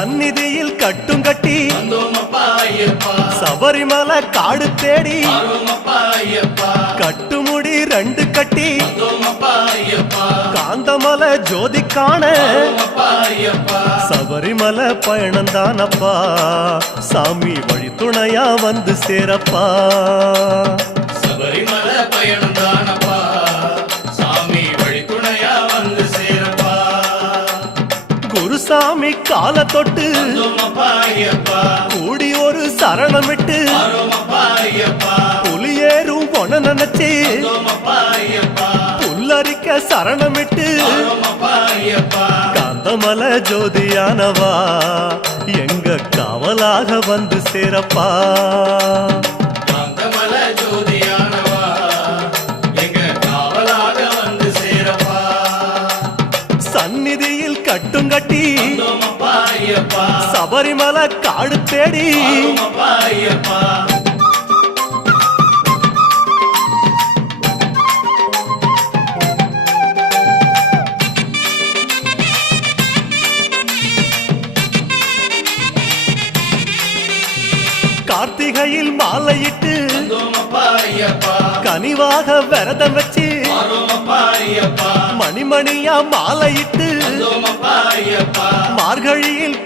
சந்நிதியில் கட்டும் கட்டி சபரிமலை காடு தேடி கட்டுமுடி 2 கட்டி காந்தமலை ஜோதி காண சபரிமலை பயணந்தானப்பா சாமி வழி துணையா வந்து சேரப்பா சபரிமலை பயணந்தானப்பா சாமி வழி துணையா வந்து சேரப்பா குருசாமி கால தொட்டு கூடி ஒரு சரணமிட்டு புலியேறும் பொன நினைச்சு புல்லரிக்க சரணமிட்டு காந்தமலை ஜோதியானவா எங்க காவலாக வந்து சேரப்பா காந்தமலை ஜோதியானவா எங்க காவலாக வந்து சேரப்பா சந்நிதியில் கட்டும் கட்டி சபரிமலை காடு தேடி கார்த்திகையில் மாலையிட்டு கனிவாக விரதம் வச்சு மணிமணியா மாலையிட்டு மார்கழியில்